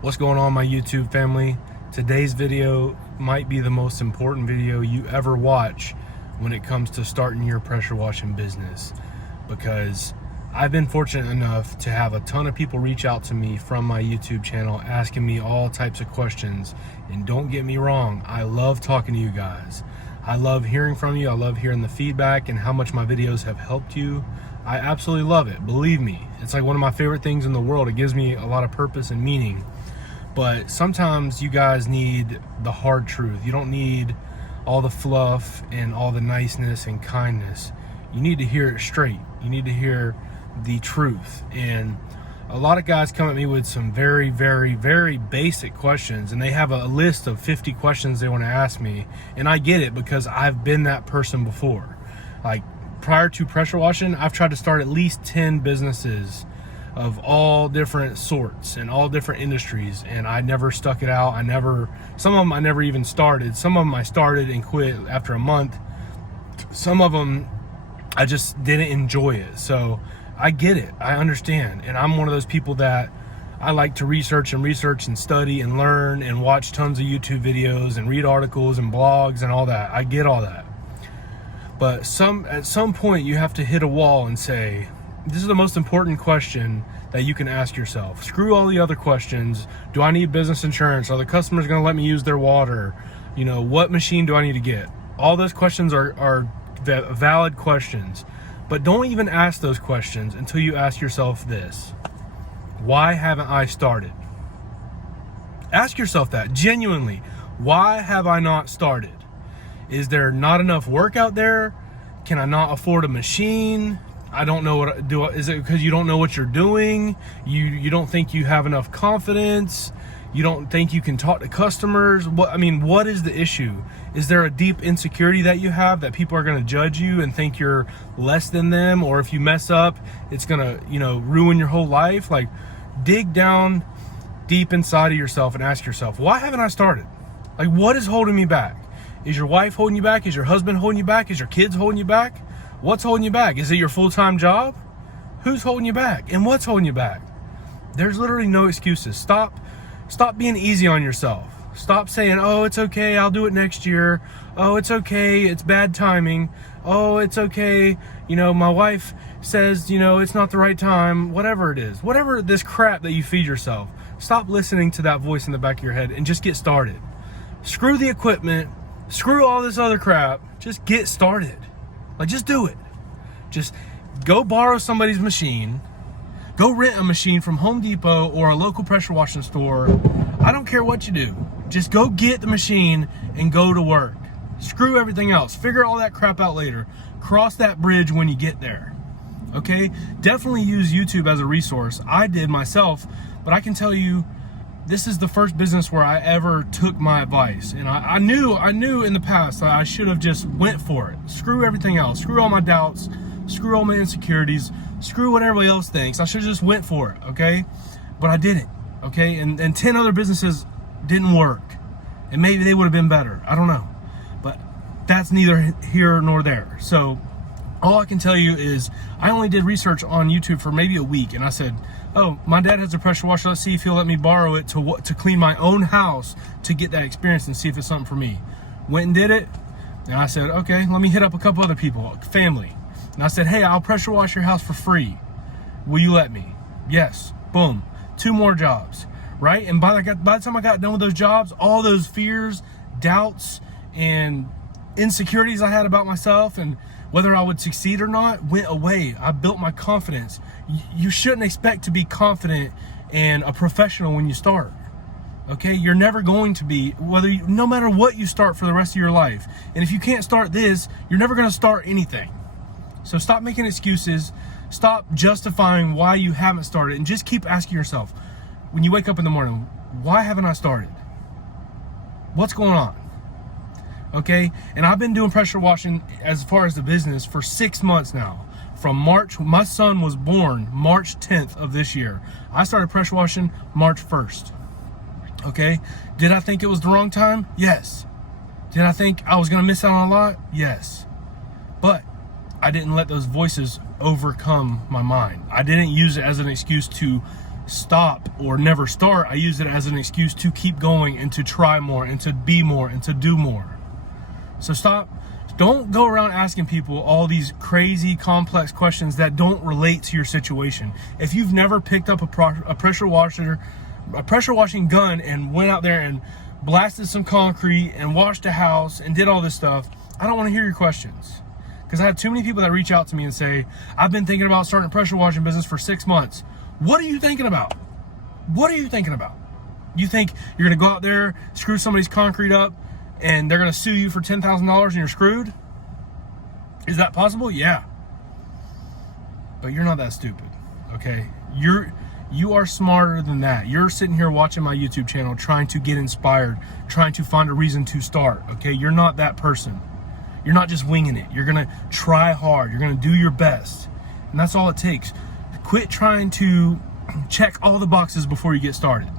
What's going on, my YouTube family? Today's video might be the most important video you ever watch when it comes to starting your pressure washing business, because I've been fortunate enough to have a ton of people reach out to me from my YouTube channel asking me all types of questions. And don't get me wrong, I love talking to you guys. I love hearing from you. I love hearing the feedback and how much my videos have helped you. I absolutely love it. Believe me, it's like one of my favorite things in the world. It gives me a lot of purpose and meaning. But sometimes you guys need the hard truth. You don't need all the fluff and all the niceness and kindness. You need to hear it straight. You need to hear the truth. And a lot of guys come at me with some very, very, very basic questions, and they have a list of 50 questions they want to ask me. And I get it, because I've been that person before. Like, prior to pressure washing, I've tried to start at least 10 businesses of all different sorts and all different industries, and I never stuck it out. Some of them I never even started. Some of them I started and quit after a month. Some of them I just didn't enjoy it. So I get it, I understand. And I'm one of those people that I like to research and study and learn and watch tons of YouTube videos and read articles and blogs and all that. I get all that. But at some point you have to hit a wall and say, this is the most important question that you can ask yourself. Screw all the other questions. Do I need business insurance? Are the customers going to let me use their water? You know, what machine do I need to get? All those questions are valid questions. But don't even ask those questions until you ask yourself this: why haven't I started? Ask yourself that genuinely. Why have I not started? Is there not enough work out there? Can I not afford a machine? I don't know what is it because you don't know what you're doing? You don't think you have enough confidence? You don't think you can talk to customers? What is the issue? Is there a deep insecurity that you have that people are going to judge you and think you're less than them? Or if you mess up, it's going to, ruin your whole life? Like, dig down deep inside of yourself and ask yourself, why haven't I started? Like, what is holding me back? Is your wife holding you back? Is your husband holding you back? Is your kids holding you back? What's holding you back? Is it your full-time job? Who's holding you back? And what's holding you back? There's literally no excuses. Stop being easy on yourself. Stop saying, oh, it's okay, I'll do it next year. Oh, it's okay, it's bad timing. Oh, it's okay, my wife says, it's not the right time. Whatever it is. Whatever this crap that you feed yourself. Stop listening to that voice in the back of your head and just get started. Screw the equipment. Screw all this other crap. Just get started. Like, just do it. Just go borrow somebody's machine. Go rent a machine from Home Depot or a local pressure washing store. I don't care what you do. Just go get the machine and go to work. Screw everything else. Figure all that crap out later. Cross that bridge when you get there. Okay? Definitely use YouTube as a resource. I did myself, but I can tell you, this is the first business where I ever took my advice. And I knew in the past that I should have just went for it. Screw everything else. Screw all my doubts. Screw all my insecurities. Screw what everybody else thinks. I should have just went for it, okay? But I didn't, okay? And 10 other businesses didn't work. And maybe they would have been better. I don't know. But that's neither here nor there. So all I can tell you is I only did research on YouTube for maybe a week, and I said, oh, my dad has a pressure washer. Let's see if he'll let me borrow it to clean my own house to get that experience and see if it's something for me. Went and did it, and I said, okay, let me hit up a couple other people, family. And I said, hey, I'll pressure wash your house for free. Will you let me? Yes. Boom. 2 more jobs, right? And by the time I got done with those jobs, all those fears, doubts, and insecurities I had about myself and whether I would succeed or not went away. I built my confidence. You shouldn't expect to be confident and a professional when you start. Okay? You're never going to be, no matter what you start for the rest of your life. And if you can't start this, you're never going to start anything. So stop making excuses. Stop justifying why you haven't started, and just keep asking yourself, when you wake up in the morning, why haven't I started? What's going on? Okay? And I've been doing pressure washing as far as the business for 6 months now. From March, my son was born March 10th of this year. I started pressure washing March 1st. Okay? Did I think it was the wrong time? Yes. Did I think I was going to miss out on a lot? Yes. But I didn't let those voices overcome my mind. I didn't use it as an excuse to stop or never start, I use it as an excuse to keep going and to try more and to be more and to do more. So don't go around asking people all these crazy complex questions that don't relate to your situation. If you've never picked up a pressure washing gun and went out there and blasted some concrete and washed a house and did all this stuff, I don't want to hear your questions. Because I have too many people that reach out to me and say, I've been thinking about starting a pressure washing business for 6 months. What are you thinking about? What are you thinking about? You think you're going to go out there, screw somebody's concrete up, and they're going to sue you for $10,000 and you're screwed? Is that possible? Yeah. But you're not that stupid, okay? You are smarter than that. You're sitting here watching my YouTube channel trying to get inspired, trying to find a reason to start, okay? You're not that person. You're not just winging it. You're going to try hard. You're going to do your best. And that's all it takes. Quit trying to check all the boxes before you get started.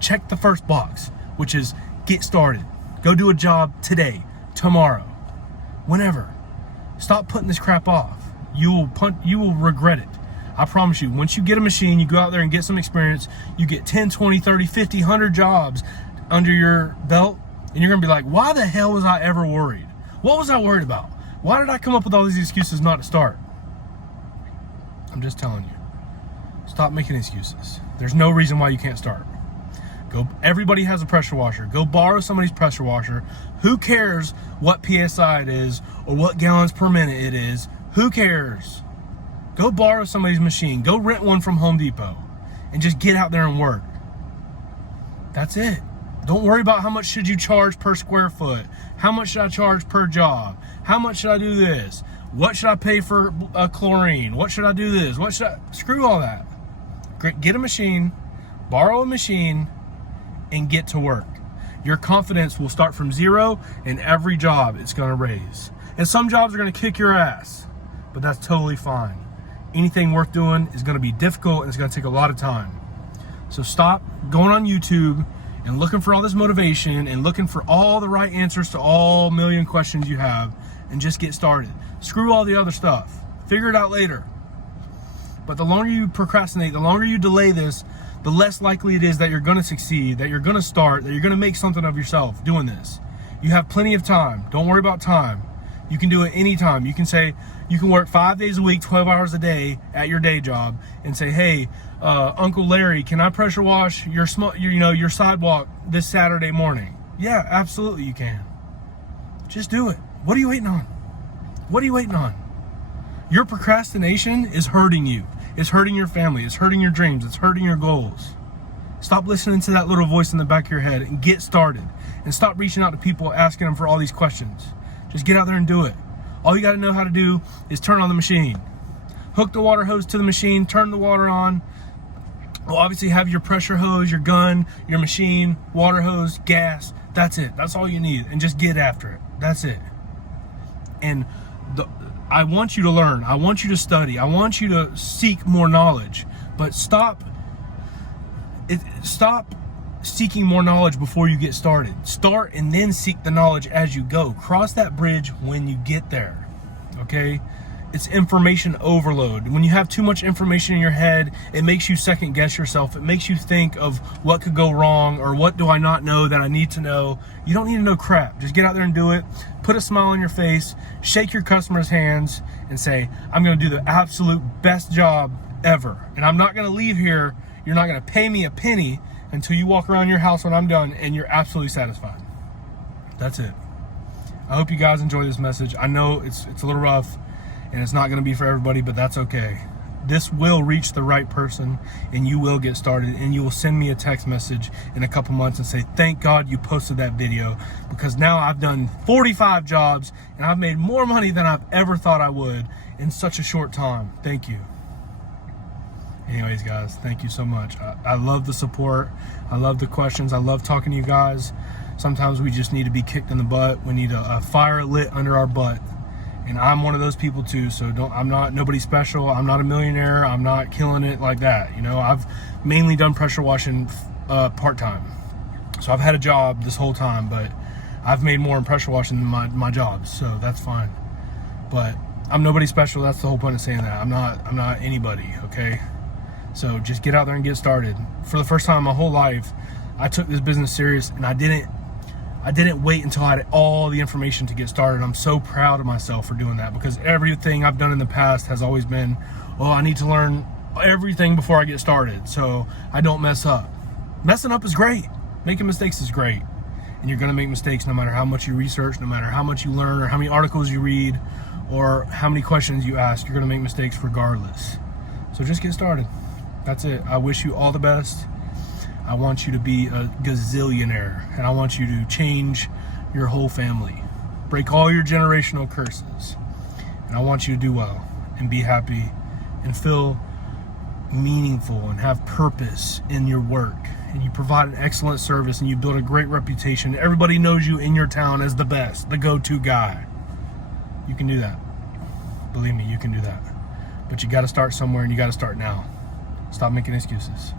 Check the first box, which is get started. Go do a job today, tomorrow, whenever. Stop putting this crap off. You will regret it. I promise you, once you get a machine, you go out there and get some experience, you get 10, 20, 30, 50, 100 jobs under your belt, and you're going to be like, why the hell was I ever worried? What was I worried about? Why did I come up with all these excuses not to start? I'm just telling you. Stop making excuses. There's no reason why you can't start. Everybody has a pressure washer. Go borrow somebody's pressure washer. Who cares what PSI it is or what gallons per minute it is? Who cares? Go borrow somebody's machine. Go rent one from Home Depot and just get out there and work. That's it. Don't worry about how much should you charge per square foot. How much should I charge per job? How much should I do this? What should I pay for chlorine? What should I do this? Screw all that. Get a machine, borrow a machine, and get to work. Your confidence will start from zero, and every job it's going to raise. And some jobs are going to kick your ass, but that's totally fine. Anything worth doing is going to be difficult, and it's going to take a lot of time. So stop going on YouTube and looking for all this motivation and looking for all the right answers to all million questions you have, and just get started. Screw all the other stuff. Figure it out later. But the longer you procrastinate, the longer you delay this, the less likely it is that you're going to succeed, that you're going to start, that you're going to make something of yourself doing this. You have plenty of time. Don't worry about time. You can do it anytime. You can say, you can work 5 days a week, 12 hours a day at your day job and say, hey, Uncle Larry, can I pressure wash your sidewalk this Saturday morning? Yeah, absolutely you can. Just do it. What are you waiting on? What are you waiting on? Your procrastination is hurting you. It's hurting your family. It's hurting your dreams. It's hurting your goals. Stop listening to that little voice in the back of your head and get started. And stop reaching out to people asking them for all these questions. Just get out there and do it. All you got to know how to do is turn on the machine. Hook the water hose to the machine, turn the water on. We'll obviously have your pressure hose, your gun, your machine, water hose, gas. That's it. That's all you need. And just get after it. That's it. And I want you to learn. I want you to study. I want you to seek more knowledge. But stop seeking more knowledge before you get started. Start and then seek the knowledge as you go. Cross that bridge when you get there. Okay? It's information overload. When you have too much information in your head, it makes you second guess yourself. It makes you think of what could go wrong or what do I not know that I need to know. You don't need to know crap. Just get out there and do it. Put a smile on your face, shake your customers' hands and say, I'm going to do the absolute best job ever. And I'm not going to leave here. You're not going to pay me a penny until you walk around your house when I'm done and you're absolutely satisfied. That's it. I hope you guys enjoy this message. I know it's a little rough and it's not going to be for everybody, but that's okay. This will reach the right person and you will get started, and you will send me a text message in a couple months and say, thank God you posted that video, because now I've done 45 jobs and I've made more money than I've ever thought I would in such a short time. Thank you. Anyways, guys, thank you so much. I love the support. I love the questions. I love talking to you guys. Sometimes we just need to be kicked in the butt. We need a fire lit under our butt. And I'm one of those people too, so I'm not nobody special. I'm not a millionaire. I'm not killing it like that. You know, I've mainly done pressure washing part-time. So I've had a job this whole time, but I've made more in pressure washing than my jobs, so that's fine. But I'm nobody special. That's the whole point of saying that. I'm not anybody, okay? So just get out there and get started. For the first time in my whole life, I took this business serious, and I didn't wait until I had all the information to get started. I'm so proud of myself for doing that, because everything I've done in the past has always been, oh, I need to learn everything before I get started so I don't mess up. Messing up is great. Making mistakes is great. And you're going to make mistakes no matter how much you research, no matter how much you learn, or how many articles you read, or how many questions you ask. You're going to make mistakes regardless. So just get started. That's it. I wish you all the best. I want you to be a gazillionaire, and I want you to change your whole family. Break all your generational curses. And I want you to do well and be happy and feel meaningful and have purpose in your work. And you provide an excellent service, and you build a great reputation. Everybody knows you in your town as the best, the go-to guy. You can do that. Believe me, you can do that. But you got to start somewhere, and you got to start now. Stop making excuses.